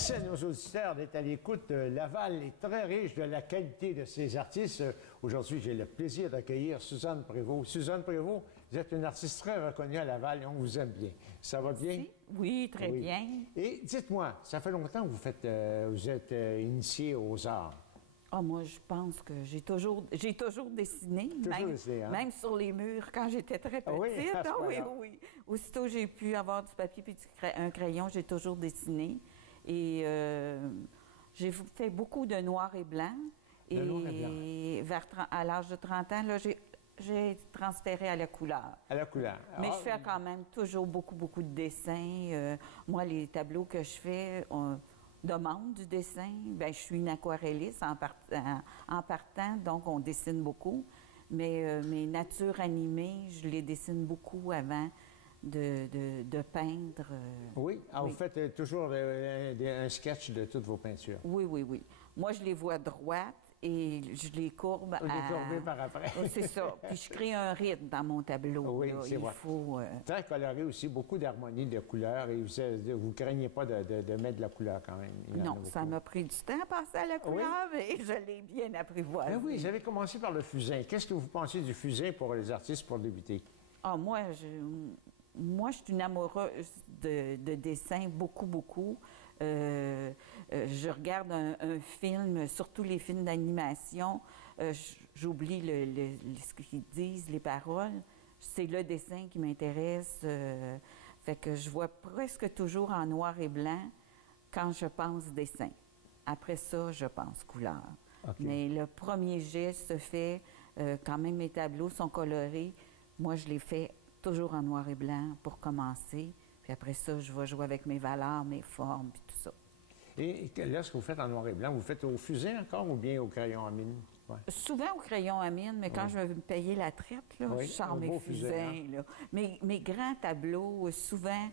Merci à nos auditeurs d'être à l'écoute. Laval est très riche de la qualité de ses artistes. Aujourd'hui, j'ai le plaisir d'accueillir Suzanne Prévost. Suzanne Prévost, vous êtes une artiste très reconnue à Laval et on vous aime bien. Ça va bien? Oui, très bien. Et dites-moi, ça fait longtemps que vous êtes initiée aux arts. Ah, moi, je pense que j'ai toujours dessiné, même sur les murs quand j'étais très petite. Oui. Aussitôt j'ai pu avoir du papier puis un crayon, j'ai toujours dessiné. Et j'ai fait beaucoup de noir et blanc. À l'âge de 30 ans, là, j'ai transféré à la couleur. À la couleur. Mais je fais quand même toujours beaucoup de dessins. Moi, les tableaux que je fais demandent du dessin. Bien, je suis une aquarelliste en partant, donc on dessine beaucoup. Mais mes natures animées, je les dessine beaucoup avant de peindre. Oui? Alors, vous faites toujours un sketch de toutes vos peintures? Oui. Moi, je les vois droites et je les courbe Vous les courbez par après. C'est ça. Puis je crée un rythme dans mon tableau. Oui, c'est vrai. Très coloré aussi, beaucoup d'harmonie, de couleurs. Et vous ne craignez pas de mettre de la couleur quand même? Non, ça m'a pris du temps à passer à la couleur, mais je l'ai bien apprivoisé. Oui, vous avez commencé par le fusain. Qu'est-ce que vous pensez du fusain pour les artistes pour débuter? Ah, moi, je suis une amoureuse de dessin, beaucoup. Je regarde un film, surtout les films d'animation, j'oublie ce qu'ils disent, les paroles. C'est le dessin qui m'intéresse. Fait que je vois presque toujours en noir et blanc quand je pense dessin. Après ça, je pense couleur. Okay. Mais le premier geste se fait, quand même mes tableaux sont colorés, moi je les fais toujours en noir et blanc pour commencer. Puis après ça, je vais jouer avec mes valeurs, mes formes, puis tout ça. Et là, ce que vous faites en noir et blanc, vous faites au fusain encore ou bien au crayon à mine? Ouais. Souvent au crayon à mine, mais quand je veux me payer la traite, là, je sors mes fusains. Là. Mes grands tableaux, souvent,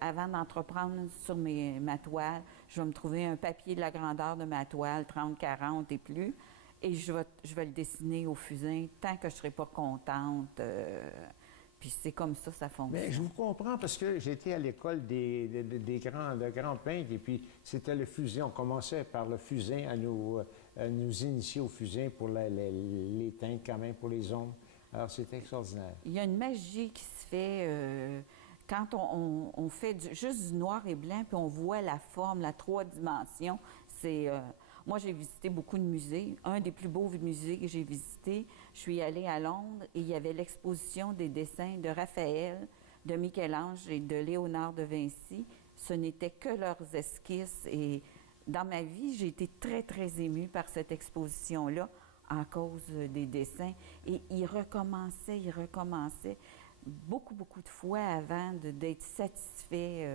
avant d'entreprendre sur ma toile, je vais me trouver un papier de la grandeur de ma toile, 30, 40 et plus, et je vais le dessiner au fusain tant que je ne serai pas contente. Puis c'est comme ça fonctionne. Bien, je vous comprends parce que j'étais à l'école de grands peintres et puis c'était le fusain. On commençait par le fusain à nous initier au fusain pour les teintes quand même, pour les ombres. Alors c'était extraordinaire. Il y a une magie qui se fait quand on fait juste du noir et blanc puis on voit la forme, la 3 dimensions. C'est... Moi, j'ai visité beaucoup de musées. Un des plus beaux musées que j'ai visité, je suis allée à Londres et il y avait l'exposition des dessins de Raphaël, de Michel-Ange et de Léonard de Vinci. Ce n'était que leurs esquisses. Et dans ma vie, j'ai été très émue par cette exposition-là à cause des dessins. Et ils recommençaient beaucoup de fois avant d'être satisfaits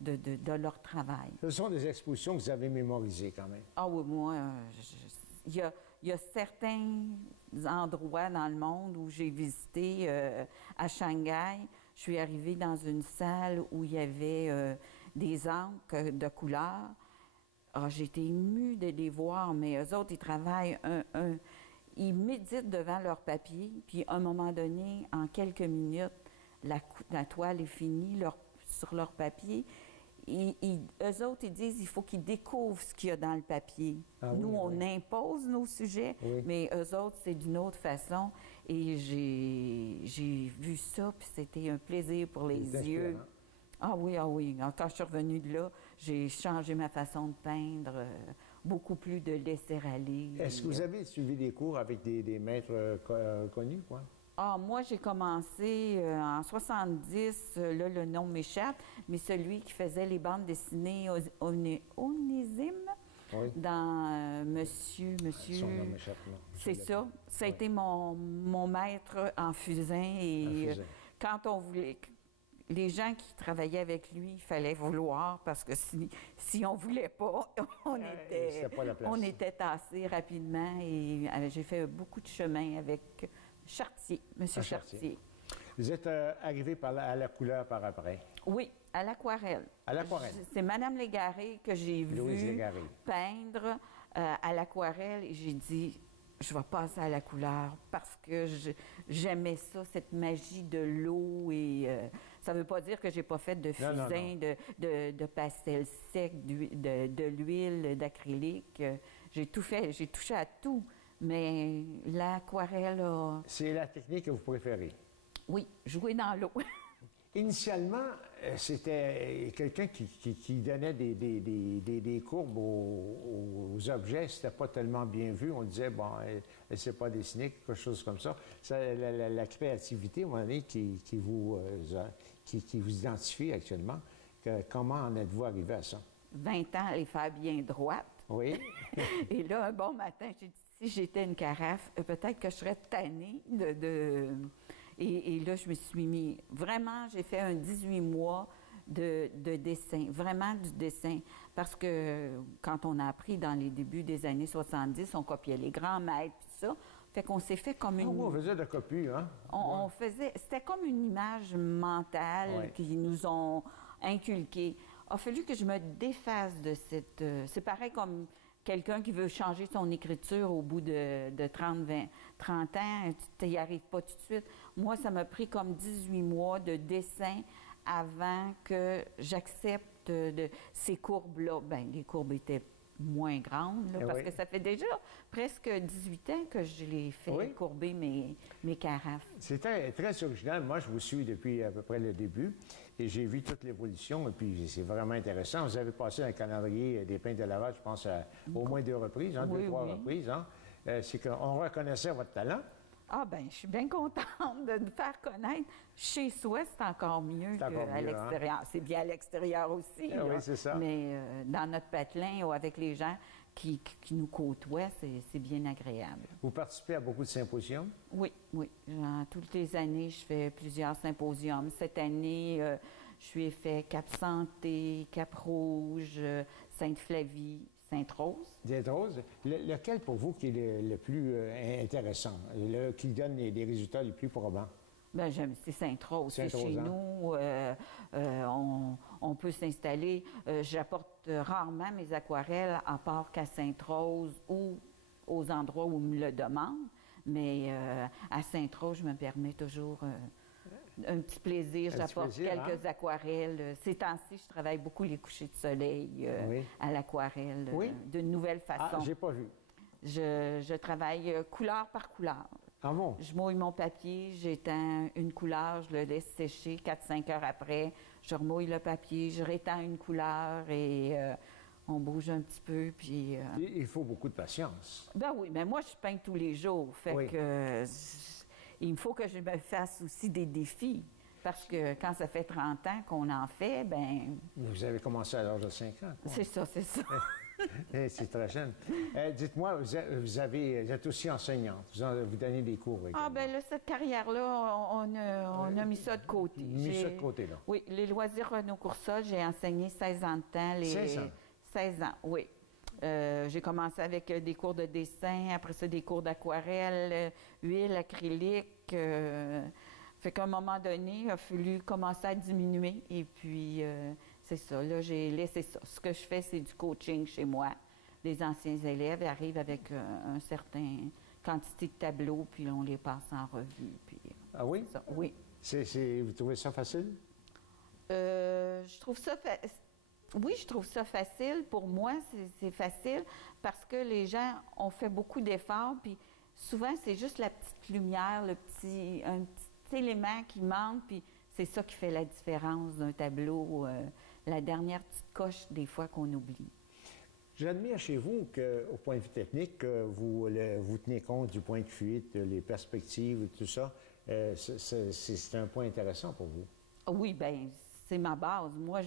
de leur travail. Ce sont des expositions que vous avez mémorisées quand même. Ah oui, moi, il y a certains endroits dans le monde où j'ai visité. À Shanghai, je suis arrivée dans une salle où il y avait des encres de couleur. Ah, j'ai été émue de les voir, mais eux autres, ils travaillent ils méditent devant leur papier, puis à un moment donné, en quelques minutes, la toile est finie sur leur papier. Eux autres, ils disent qu'il faut qu'ils découvrent ce qu'il y a dans le papier. Nous, on impose nos sujets, mais eux autres, c'est d'une autre façon. Et j'ai vu ça, puis c'était un plaisir pour les yeux. Ah oui. Quand je suis revenue de là, j'ai changé ma façon de peindre, beaucoup plus de laisser aller. Est-ce que vous avez suivi des cours avec des maîtres connus, quoi? Ah, moi, j'ai commencé en 70, là, le nom m'échappe, mais celui qui faisait les bandes dessinées Onésime, dans Monsieur... Son nom m'échappe, non. C'est ça. Ça a été mon maître en fusain. Et quand on voulait... Les gens qui travaillaient avec lui, il fallait vouloir, parce que si on ne voulait pas, on était tassés rapidement. Et j'ai fait beaucoup de chemin avec... Chartier, Monsieur Chartier. Vous êtes arrivé à la couleur par après? Oui, à l'aquarelle. À l'aquarelle. C'est Madame Légaré que j'ai vue peindre à l'aquarelle et j'ai dit, je vais passer à la couleur parce que j'aimais ça, cette magie de l'eau. Et ça ne veut pas dire que j'ai pas fait de Non, non, fusain, de pastel sec, de l'huile, d'acrylique. J'ai tout fait, j'ai touché à tout. Mais l'aquarelle a... C'est la technique que vous préférez? Oui, jouer dans l'eau. Initialement, c'était quelqu'un qui donnait des courbes aux objets. C'était pas tellement bien vu. On disait, bon, elle ne sait pas dessiner, quelque chose comme ça. La créativité, à un moment donné, qui vous identifie actuellement, comment en êtes-vous arrivé à ça? 20 ans, les faire bien droite. Oui. Et là, un bon matin, j'ai dit, si j'étais une carafe, peut-être que je serais tannée Et là, je me suis mis... Vraiment, j'ai fait un 18 mois de dessin, vraiment du dessin. Parce que quand on a appris dans les débuts des années 70, on copiait les grands maîtres, puis ça. Fait qu'on s'est fait comme une... on faisait de la copie, hein? On faisait... C'était comme une image mentale qu'ils nous ont inculquée. Il a fallu que je me défasse de cette... c'est pareil comme quelqu'un qui veut changer son écriture au bout de 30 ans, tu n'y arrives pas tout de suite. Moi, ça m'a pris comme 18 mois de dessin avant que j'accepte ces courbes-là. Bien, les courbes étaient moins grandes, là, parce que ça fait déjà presque 18 ans que je les fais courber mes carafes. C'était très original. Moi, je vous suis depuis à peu près le début et j'ai vu toute l'évolution et puis c'est vraiment intéressant. Vous avez passé un calendrier des peintres de Laval, je pense, au moins 2 reprises, hein, 2-3 reprises. Hein. C'est qu'on reconnaissait votre talent. Ah bien, je suis bien contente de me faire connaître. Chez soi, c'est encore mieux qu'à l'extérieur. Hein? C'est bien à l'extérieur aussi. Oui, c'est ça. Mais dans notre patelin ou avec les gens qui nous côtoient, c'est bien agréable. Vous participez à beaucoup de symposiums? Oui, oui. Toutes les années, je fais plusieurs symposiums. Cette année, je suis fait Cap-Santé, Cap-Rouge, Sainte-Flavie, Sainte-Rose. Sainte-Rose. Lequel pour vous qui est le plus intéressant, qui donne les résultats les plus probants? Bien, c'est Sainte-Rose. C'est chez nous. On peut s'installer. J'apporte rarement mes aquarelles à part qu'à Sainte-Rose ou aux endroits où on me le demande. Mais à Sainte-Rose, je me permets toujours un petit plaisir. J'apporte quelques aquarelles. Ces temps-ci, je travaille beaucoup les couchers de soleil à l'aquarelle d'une nouvelle façon. Ah, j'ai pas vu. Je travaille couleur par couleur. Ah bon? Je mouille mon papier, j'étends une couleur, je le laisse sécher. 4-5 heures après, je remouille le papier, je rétends une couleur et on bouge un petit peu. Puis, il faut beaucoup de patience. Ben oui, mais moi, je peins tous les jours. Fait que il me faut que je me fasse aussi des défis. Parce que quand ça fait 30 ans qu'on en fait, ben... Vous avez commencé à l'âge de 5 ans. C'est ça, c'est ça. C'est très jeune. Dites-moi, vous êtes aussi enseignante. Vous donnez des cours également. Ah, bien là, cette carrière-là, on a mis ça de côté. Mis ça de côté, là. Oui, les loisirs Renaud Coursol, j'ai enseigné 16 ans de temps. 16 ans? 16 ans, oui. J'ai commencé avec des cours de dessin, après ça, des cours d'aquarelle, huile, acrylique. Fait qu'à un moment donné, il a fallu commencer à diminuer. Et puis, c'est ça. Là, j'ai laissé ça. Ce que je fais, c'est du coaching chez moi. Les anciens élèves arrivent avec un certain quantité de tableaux, puis on les passe en revue. Puis, ah oui? Ça. Oui. Vous trouvez ça facile? Je trouve ça... Oui, je trouve ça facile. Pour moi, c'est facile parce que les gens ont fait beaucoup d'efforts, puis souvent, c'est juste la petite lumière, un petit élément qui manque, puis c'est ça qui fait la différence d'un tableau, la dernière petite coche des fois qu'on oublie. J'admire chez vous qu'au point de vue technique, vous tenez compte du point de fuite, les perspectives et tout ça. C'est un point intéressant pour vous. Oui, bien, c'est ma base. Moi,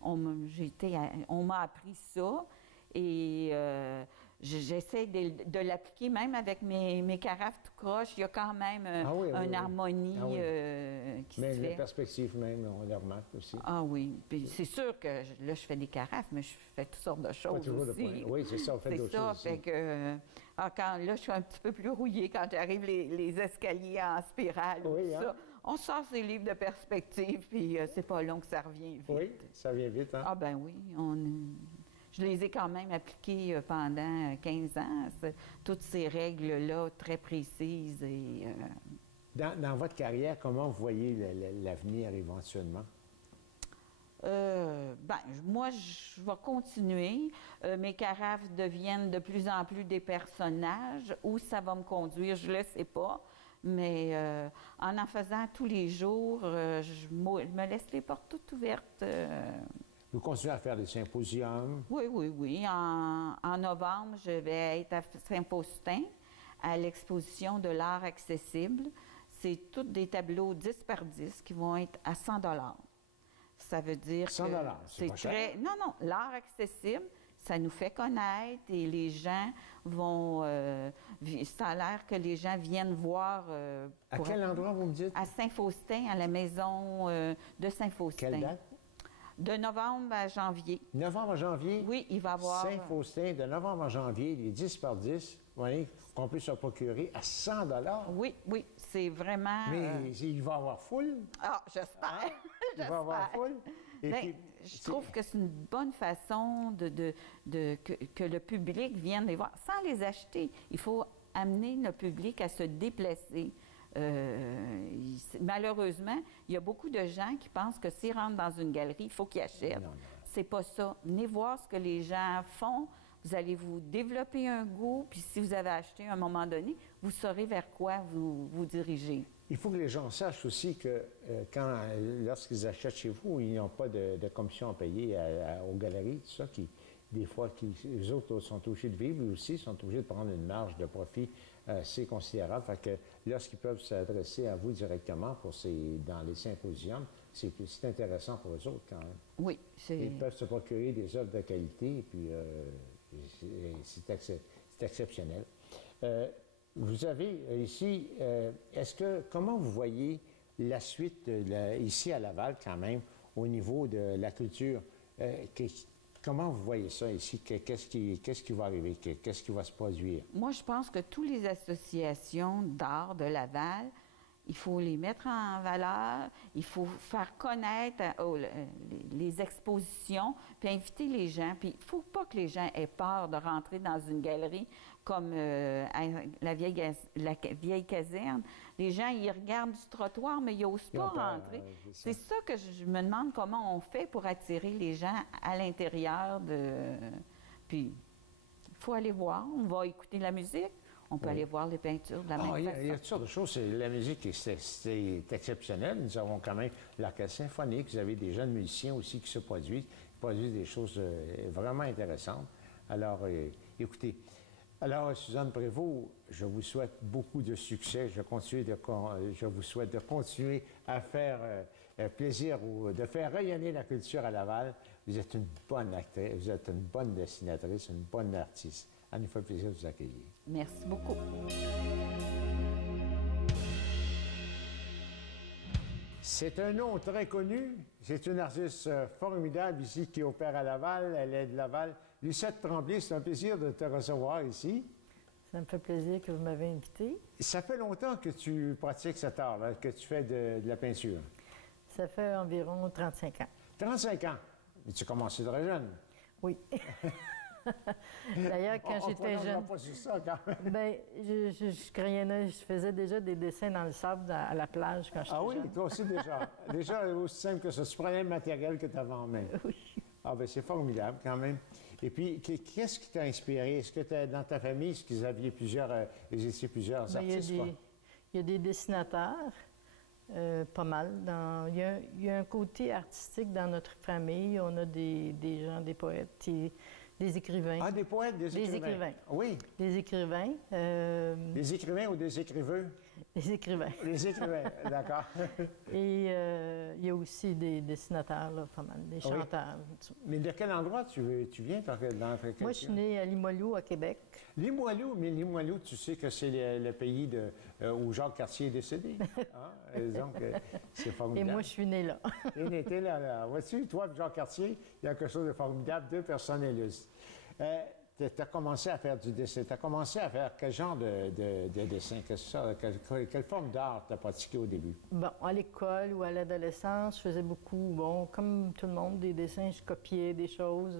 on m'a appris ça et j'essaie de l'appliquer même avec mes carafes tout croche. Il y a quand même une harmonie qui se fait. Mais les perspectives même, on les remarque aussi. Ah oui. Puis c'est sûr que là, je fais des carafes, mais je fais toutes sortes de choses aussi. Oui, c'est ça, on fait d'autres choses fait que, là, je suis un petit peu plus rouillée quand j'arrive les escaliers en spirale. Oui, tout ça. On sort ses livres de perspective, puis c'est pas long que ça revient vite. Oui, ça vient vite, hein? Ah ben oui, je je les ai quand même appliquées pendant 15 ans, toutes ces règles-là très précises. Et, dans votre carrière, comment vous voyez l'avenir éventuellement? Moi, je vais continuer. Mes carafes deviennent de plus en plus des personnages. Où ça va me conduire, je ne le sais pas. Mais en faisant tous les jours, je me laisse les portes toutes ouvertes. Vous continuez à faire des symposiums? Oui. En novembre, je vais être à Saint-Faustin, à l'exposition de l'art accessible. C'est tous des tableaux 10 par 10 qui vont être à 100 $. Ça veut dire 100 que c'est pas cher. Non, l'art accessible, ça nous fait connaître et les gens vont... ça a l'air que les gens viennent voir... à quel endroit vous me dites? À Saint-Faustin, à la maison de Saint-Faustin. Quelle date? De novembre à janvier. Novembre à janvier? Oui, il va y avoir... Saint-Faustin, de novembre à janvier, les 10 par 10, vous voyez, qu'on peut se procurer à 100 $. Oui, c'est vraiment... Mais il va y avoir foule. Ah, j'espère. Hein? Il va y avoir foule. Et puis, je trouve que c'est une bonne façon que le public vienne les voir sans les acheter. Il faut amener le public à se déplacer. Malheureusement, il y a beaucoup de gens qui pensent que s'ils rentrent dans une galerie, il faut qu'ils achètent. Non. C'est pas ça. Venez voir ce que les gens font. Vous allez vous développer un goût, puis si vous avez acheté à un moment donné, vous saurez vers quoi vous dirigez. Il faut que les gens sachent aussi que lorsqu'ils achètent chez vous, ils n'ont pas de commission à payer aux galeries, tout ça, des fois, les autres sont obligés de vivre, eux aussi, sont obligés de prendre une marge de profit assez considérable. Fait que lorsqu'ils peuvent s'adresser à vous directement dans les symposiums, c'est intéressant pour eux autres quand même. Oui, ils peuvent se procurer des œuvres de qualité, et puis c'est exceptionnel. Vous avez ici, comment vous voyez la suite ici à Laval quand même au niveau de la culture? Comment vous voyez ça ici? Qu'est-ce qui va arriver? Qu'est-ce qui va se produire? Moi, je pense que toutes les associations d'art de Laval, il faut les mettre en valeur, il faut faire connaître les expositions, puis inviter les gens. Puis il ne faut pas que les gens aient peur de rentrer dans une galerie comme la vieille caserne. Les gens, ils regardent du trottoir, mais ils n'osent pas rentrer. C'est ça que je me demande comment on fait pour attirer les gens à l'intérieur Puis, il faut aller voir, on va écouter la musique. On peut aller voir les peintures de la même façon. Il y a toutes sortes de choses. La musique, c'est exceptionnel. Nous avons quand même l'orchestre symphonique. Vous avez des jeunes musiciens aussi qui se produisent. Ils produisent des choses vraiment intéressantes. Alors, écoutez. Alors, Suzanne Prévost, je vous souhaite beaucoup de succès. Je vous souhaite de continuer à faire plaisir ou de faire rayonner la culture à Laval. Vous êtes une bonne actrice, vous êtes une bonne dessinatrice, une bonne artiste. Ça nous fait plaisir de vous accueillir. Merci beaucoup. C'est un nom très connu. C'est une artiste formidable ici qui opère à Laval. Elle est de Laval. Lucette Tremblay, c'est un plaisir de te recevoir ici. Ça me fait plaisir que vous m'avez invité. Ça fait longtemps que tu pratiques cet art, là, que tu fais de la peinture. Ça fait environ 35 ans. 35 ans? Mais tu as commencé très jeune. Oui. D'ailleurs, quand j'étais jeune, pas sur ça, quand même. ben, je faisais déjà des dessins dans le sable à la plage quand j'étais jeune. Ah oui, toi aussi déjà. Déjà aussi simple que ça. Tu prenais le matériel que tu avais en main. Oui. Ah bien, c'est formidable quand même. Et puis, qu'est-ce qui t'a inspiré? Est-ce que dans ta famille, est-ce qu'ils avaient plusieurs artistes, quoi? Il y a des dessinateurs, pas mal. Il y a un côté artistique dans notre famille. On a des gens, des poètes, des écrivains. Ah, des poètes, des écrivains. Des écrivains. Oui. Des écrivains. Des écrivains ou des écriveux? Des écrivains. Les écrivains, d'accord. Et il y a aussi des dessinateurs, là, pas mal, des chanteurs. Oui. Mais de quel endroit tu viens? Moi, je suis née à Limoilou, à Québec. Limoilou, mais Limoilou, tu sais que c'est le pays où Jacques Cartier est décédé. Hein? Donc, c'est formidable. Et moi, je suis née là. Et là. Vois-tu, toi et Jacques Cartier, il y a quelque chose de formidable, deux personnes illustres. Tu as commencé à faire du dessin. Tu as commencé à faire quel genre de dessin? Quelle forme d'art tu as pratiqué au début? Bon, à l'école ou à l'adolescence, je faisais beaucoup, comme tout le monde, des dessins. Je copiais des choses.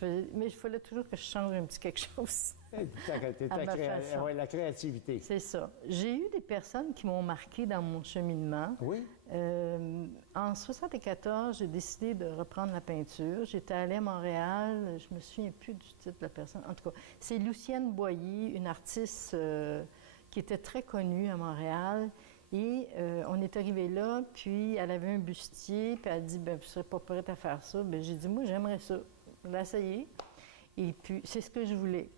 Mais il fallait toujours que je change un petit quelque chose. Ouais, la créativité. C'est ça. J'ai eu des personnes qui m'ont marqué dans mon cheminement. Oui. En 1974, j'ai décidé de reprendre la peinture. J'étais allée à Montréal, je me souviens plus du titre de la personne. En tout cas, c'est Lucienne Boyer, une artiste qui était très connue à Montréal. Et on est arrivé là, puis elle avait un bustier, puis elle a dit, ben, je ne serais pas prête à faire ça. Ben, j'ai dit, moi, j'aimerais ça. L'essayer. Et puis, c'est ce que je voulais.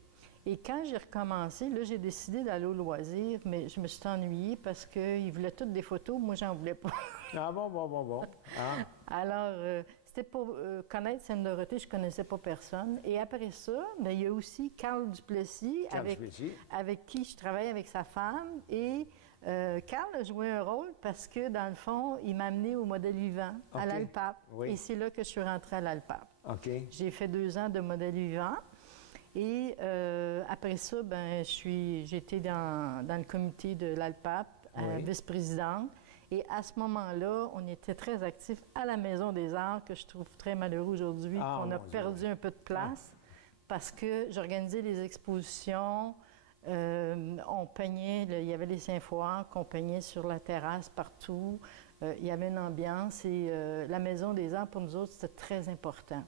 Et quand j'ai recommencé, là, j'ai décidé d'aller au loisir, mais je me suis ennuyée parce qu'ils voulaient toutes des photos, moi, j'en voulais pas. Ah bon. Ah. Alors, c'était pour connaître Sainte-Dorothée, je connaissais pas personne. Et après ça, bien, il y a aussi Carl Duplessis, avec qui je travaille avec sa femme. Et Carl a joué un rôle parce que, dans le fond, il m'a amené au modèle vivant, à l'ALPAP. Oui. Et c'est là que je suis rentrée à l'ALPAP. OK. J'ai fait 2 ans de modèle vivant. Et après ça, ben, j'étais dans le comité de l'ALPAP, vice-présidente. Et à ce moment-là, on était très actifs à la Maison des Arts, que je trouve très malheureux aujourd'hui, qu'on a perdu un peu de place, parce que j'organisais les expositions, on peignait, il y avait les Saint-Foires qu'on peignait sur la terrasse partout. Il y avait une ambiance et la Maison des Arts, pour nous autres, c'était très important.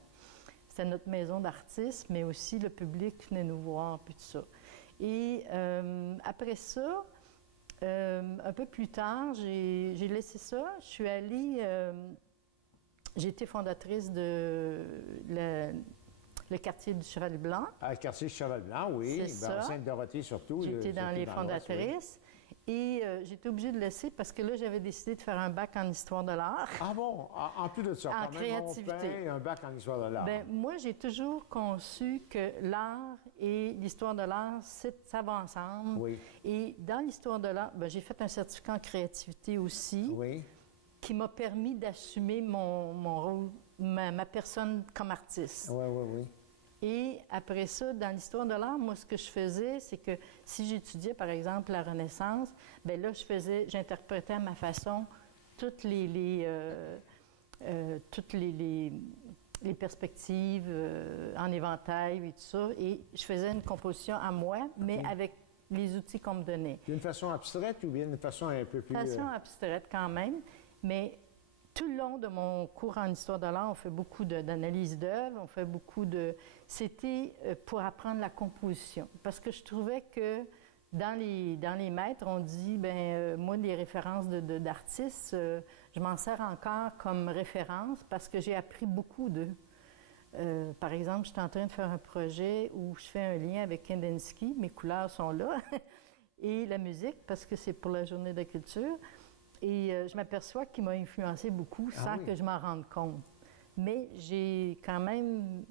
C'était notre maison d'artistes, mais aussi le public venait nous voir, puis tout ça. Et après ça, un peu plus tard, j'ai laissé ça. Je suis allée... j'ai été fondatrice de le quartier du Cheval-Blanc. Ah, le quartier du Cheval-Blanc, oui. C'est ça. Sainte-Dorothée surtout. J'étais dans les fondatrices. Et j'étais obligée de laisser parce que là, j'avais décidé de faire un bac en histoire de l'art. Ah bon? En plus de ça, en quand créativité. même, un bac en histoire de l'art. Bien, moi, j'ai toujours conçu que l'art et l'histoire de l'art, ça va ensemble. Oui. Et dans l'histoire de l'art, bien, j'ai fait un certificat en créativité aussi, Oui. qui m'a permis d'assumer mon rôle, ma personne comme artiste. Oui. Et après ça, dans l'histoire de l'art, moi, ce que je faisais, c'est que si j'étudiais, par exemple, la Renaissance, bien là, j'interprétais à ma façon toutes les perspectives en éventail et tout ça. Et je faisais une composition à moi, mais avec les outils qu'on me donnait. D'une façon abstraite ou bien d'une façon un peu plus... Façon abstraite quand même, mais... Tout le long de mon cours en histoire de l'art, on fait beaucoup d'analyse d'œuvres, on fait beaucoup de... C'était pour apprendre la composition. Parce que je trouvais que dans les maîtres, on dit, moi, les références d'artistes, je m'en sers encore comme référence parce que j'ai appris beaucoup d'eux. Par exemple, je suis en train de faire un projet où je fais un lien avec Kandinsky, mes couleurs sont là, et la musique, parce que c'est pour la Journée de la culture. Et je m'aperçois qu'il m'a influencé beaucoup sans que je m'en rende compte. Mais j'ai quand même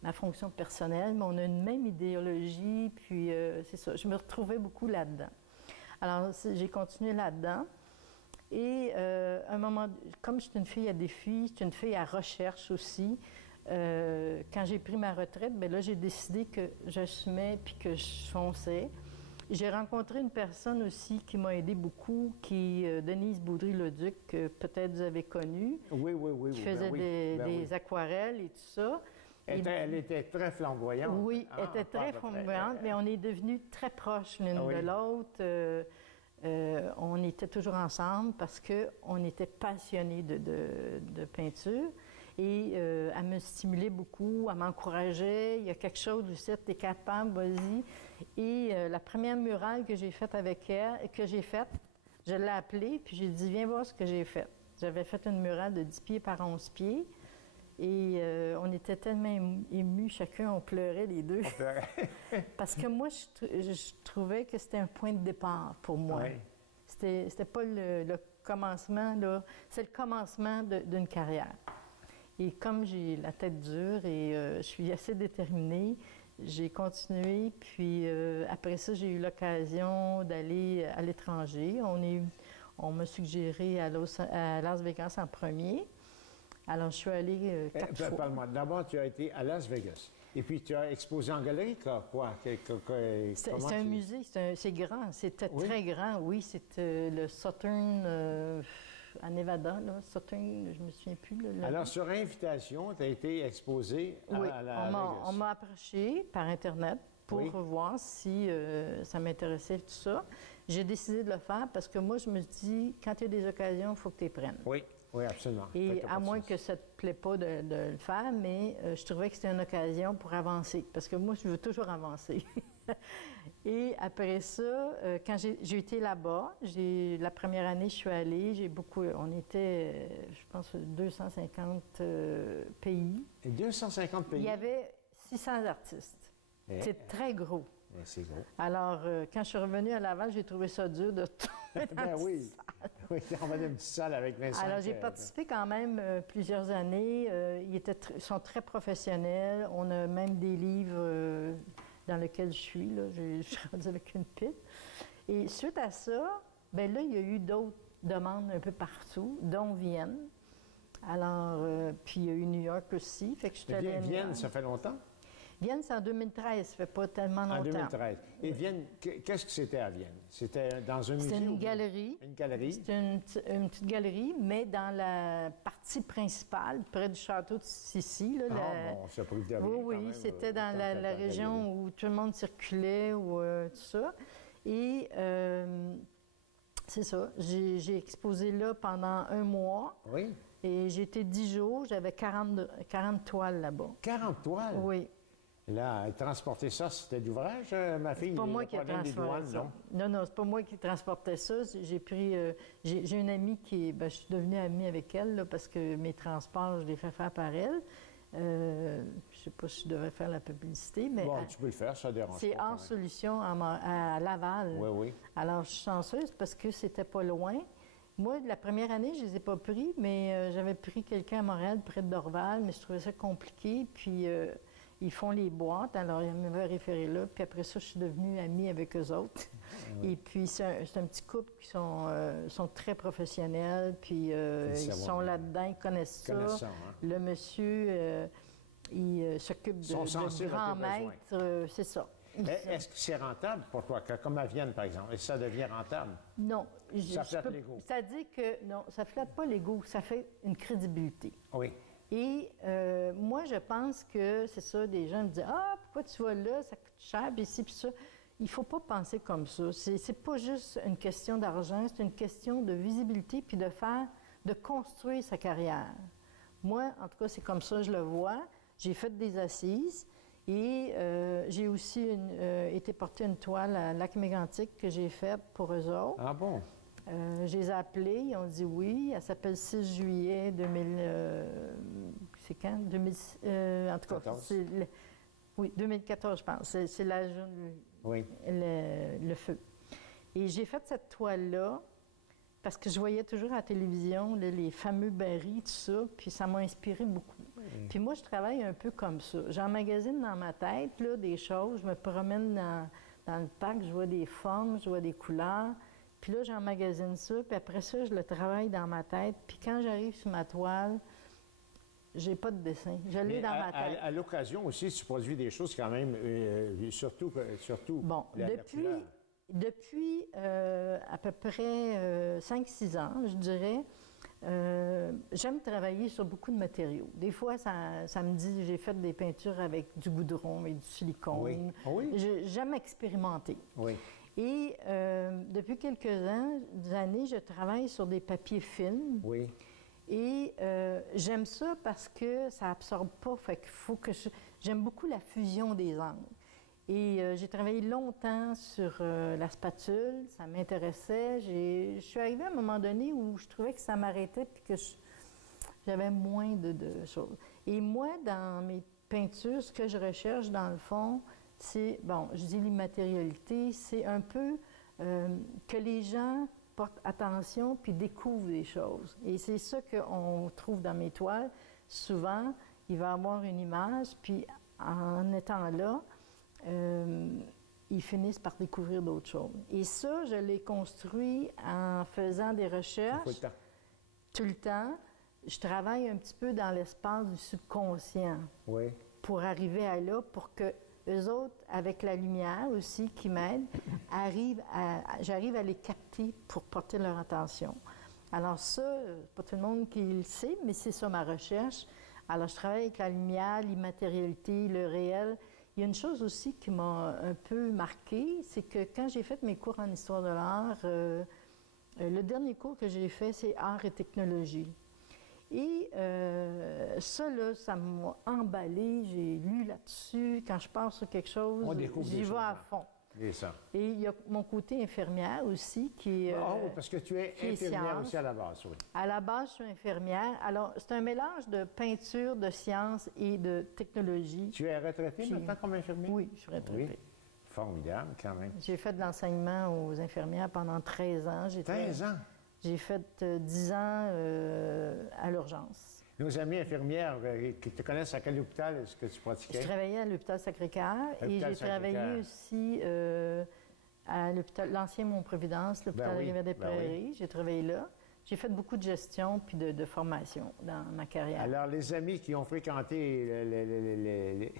ma fonction personnelle, mais on a une même idéologie, puis c'est ça. Je me retrouvais beaucoup là-dedans. Alors, j'ai continué là-dedans. Et à un moment, comme je suis une fille à défi, je suis une fille à recherche aussi, quand j'ai pris ma retraite, bien là, j'ai décidé que j'assumais puis que je fonçais. J'ai rencontré une personne aussi qui m'a aidé beaucoup, qui est Denise Baudry-Leduc, que peut-être vous avez connue. Oui. Qui faisait des aquarelles et tout ça. Elle était très flamboyante. Oui, elle était très flamboyante, mais on est devenus très proches l'une de l'autre. On était toujours ensemble parce qu'on était passionnés de peinture. Et elle me stimulait beaucoup, elle m'encourageait. Il y a quelque chose, Lucette, t'es capable, vas-y. Et la première murale que j'ai faite avec elle, je l'ai appelée, puis j'ai dit, viens voir ce que j'ai fait. J'avais fait une murale de 10 pieds par 11 pieds. Et on était tellement émus, chacun, on pleurait les deux. Parce que moi, je trouvais que c'était un point de départ pour moi. Oui. C'était pas le commencement, là. C'est le commencement d'une carrière. Et comme j'ai la tête dure et je suis assez déterminée, j'ai continué. Puis après ça, j'ai eu l'occasion d'aller à l'étranger. On m'a suggéré à Las Vegas en premier. Alors, je suis allée 4 fois. Parle-moi. D'abord, tu as été à Las Vegas. Et puis, tu as exposé en galerie, quoi? C'est un musée, c'est grand. C'était très grand, oui. C'était le Southern... à Nevada, là, Southern, je me souviens plus. Là, Alors, sur invitation, tu as été exposé oui, à la Vegas. on m'a approché par Internet pour voir si ça m'intéressait, tout ça. J'ai décidé de le faire parce que moi, je me dis, quand il y a des occasions, il faut que tu les prennes. Oui, oui, absolument. Et à moins que ça ne te plaît pas de le faire, mais je trouvais que c'était une occasion pour avancer, parce que moi, je veux toujours avancer. Et après ça, quand j'ai été là-bas, la première année, je suis allée, on était, je pense, 250 pays. Et 250 pays? Il y avait 600 artistes. C'est très gros. C'est gros. Alors, quand je suis revenue à Laval, j'ai trouvé ça dur de tomber dans la oui. salle. Oui, on va dans une petite salle avec Vincent. Alors, j'ai participé quand même plusieurs années. Ils sont très professionnels. On a même des livres dans lesquels je suis. Là. Je suis rendue avec une pile. Et suite à ça, bien là, il y a eu d'autres demandes un peu partout, dont Vienne. Alors, puis il y a eu New York aussi. Fait que je suis allée à Vienne, ça fait longtemps? Vienne, c'est en 2013, ça fait pas tellement longtemps. En 2013. Et Vienne, qu'est-ce que c'était à Vienne? C'était dans un musée? C'était une galerie. Une galerie? C'était une petite galerie, mais dans la partie principale, près du château de Sissi. Là, bon, ça peut dire oui, oui, c'était dans la région où tout le monde circulait, ou tout ça. Et c'est ça, j'ai exposé là pendant un mois. Oui. Et j'ai été 10 jours, j'avais 40 toiles là-bas. 40 toiles? Oui. Là, transporter ça, c'était d'ouvrage, ma fille? C'est pas moi qui ai transporté ça. Non, c'est pas moi qui transportais ça. J'ai pris... j'ai une amie qui... je suis devenue amie avec elle, là, parce que mes transports, je les fais faire par elle. Je sais pas si je devrais faire la publicité, mais... Bon, tu peux le faire, ça dérange pas. C'est hors solution à Laval. Oui, oui. Alors, je suis chanceuse parce que c'était pas loin. Moi, la première année, je les ai pas pris, mais j'avais pris quelqu'un à Montréal, près de Dorval, mais je trouvais ça compliqué, puis... ils font les boîtes, alors ils m'avaient référé là. Puis après ça, je suis devenue amie avec eux autres. Oui. Et puis, c'est un petit couple qui sont très professionnels, puis ils sont là-dedans, ils connaissent ça. Hein? Le monsieur, il s'occupe de grands maîtres, c'est ça. Est-ce que c'est rentable pour toi, comme à Vienne, par exemple? Est-ce que ça devient rentable? Non. Ça flatte l'ego? Ça dit que, non, ça flatte pas l'ego, ça fait une crédibilité. Oui. Et moi, je pense que c'est ça, des gens me disent « Ah, pourquoi tu vas là? Ça coûte cher, puis ci, puis ça. » Il ne faut pas penser comme ça. C'est pas juste une question d'argent, c'est une question de visibilité, puis de construire sa carrière. Moi, en tout cas, c'est comme ça que je le vois. J'ai fait des assises et j'ai aussi été porter une toile à Lac-Mégantic que j'ai faite pour eux autres. Ah bon? Je les ai appelés, ils ont dit oui. Elle s'appelle 6 juillet 2000... c'est quand? En tout cas, oui, 2014, je pense. C'est la journée... Oui. Le feu. Et j'ai fait cette toile-là parce que je voyais toujours à la télévision les fameux barils, tout ça, puis ça m'a inspiré beaucoup. Oui. Puis moi, je travaille un peu comme ça. J'emmagasine dans ma tête là, des choses, je me promène dans le parc, je vois des formes, je vois des couleurs. Puis là, j'emmagasine ça, puis après ça, je le travaille dans ma tête. Puis quand j'arrive sur ma toile, j'ai pas de dessin. Je l'ai dans ma tête. À l'occasion aussi, tu produis des choses quand même, surtout bon, depuis à peu près 5-6 ans, je dirais, j'aime travailler sur beaucoup de matériaux. Des fois, ça me dit, j'ai fait des peintures avec du goudron et du silicone. Oui. Oui. J'aime expérimenter. Oui. Et depuis quelques années, je travaille sur des papiers films. Oui. Et j'aime ça parce que ça absorbe pas. Fait qu'il faut que j'aime beaucoup la fusion des angles. Et j'ai travaillé longtemps sur la spatule. Ça m'intéressait. Je suis arrivée à un moment donné où je trouvais que ça m'arrêtait puis que j'avais moins de choses. Et moi, dans mes peintures, ce que je recherche, dans le fond, c'est, bon, je dis l'immatérialité, c'est un peu que les gens portent attention puis découvrent des choses. Et c'est ça qu'on trouve dans mes toiles. Souvent, il va y avoir une image, puis en étant là, ils finissent par découvrir d'autres choses. Et ça, je l'ai construit en faisant des recherches. Tout le temps. Tout le temps. Je travaille un petit peu dans l'espace du subconscient. Oui. Pour arriver à là, pour que eux autres, avec la lumière aussi qui m'aide, j'arrive à les capter pour porter leur attention. Alors ça, pas tout le monde qui le sait, mais c'est ça ma recherche. Alors je travaille avec la lumière, l'immatérialité, le réel. Il y a une chose aussi qui m'a un peu marquée, c'est que quand j'ai fait mes cours en histoire de l'art, le dernier cours que j'ai fait, c'est art et technologie. Et ça, là, ça m'a emballé. J'ai lu là-dessus. Quand je pars sur quelque chose, j'y vais à fond. Et ça. Et il y a mon côté infirmière aussi qui est. Parce que tu es infirmière aussi à la base, oui. À la base, je suis infirmière. Alors, c'est un mélange de peinture, de science et de technologie. Tu es retraitée maintenant comme infirmière? Oui, je suis retraitée. Oui. Formidable, quand même. J'ai fait de l'enseignement aux infirmières pendant 13 ans. 13 ans? J'ai fait 10 ans à l'urgence. Nos amies infirmières qui te connaissent, à quel hôpital est-ce que tu pratiquais? Je travaillais à l'hôpital Sacré-Cœur et j'ai travaillé aussi à l'hôpital, l'ancien Mont-Providence, l'hôpital de Rivière-des-Prairies. J'ai travaillé là. J'ai fait beaucoup de gestion puis de formation dans ma carrière. Alors, les amis qui ont fréquenté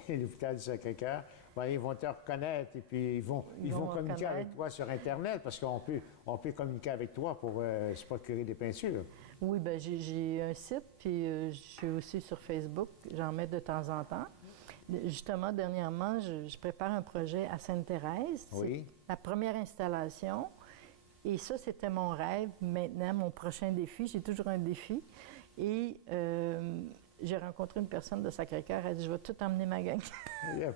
l'hôpital du Sacré-Cœur, ben, ils vont te reconnaître et puis ils vont communiquer avec toi sur Internet parce qu'on peut communiquer avec toi pour se procurer des peintures. Oui, bien, j'ai un site, puis je suis aussi sur Facebook. J'en mets de temps en temps. Justement, dernièrement, je prépare un projet à Sainte-Thérèse. Oui. C'est la première installation. Et ça, c'était mon rêve. Maintenant, mon prochain défi, j'ai toujours un défi. Et j'ai rencontré une personne de Sacré-Cœur. Elle a dit, je vais tout emmener ma gang.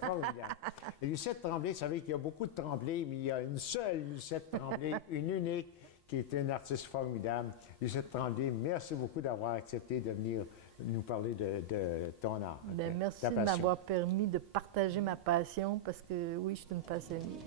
Formidable. Lucette Tremblay, vous savez qu'il y a beaucoup de Tremblay, mais il y a une seule Lucette Tremblay, une unique, qui est une artiste formidable. Lucette Tremblay, merci beaucoup d'avoir accepté de venir nous parler de ton art. Bien, merci de m'avoir permis de partager ma passion parce que oui, je suis une passionnée.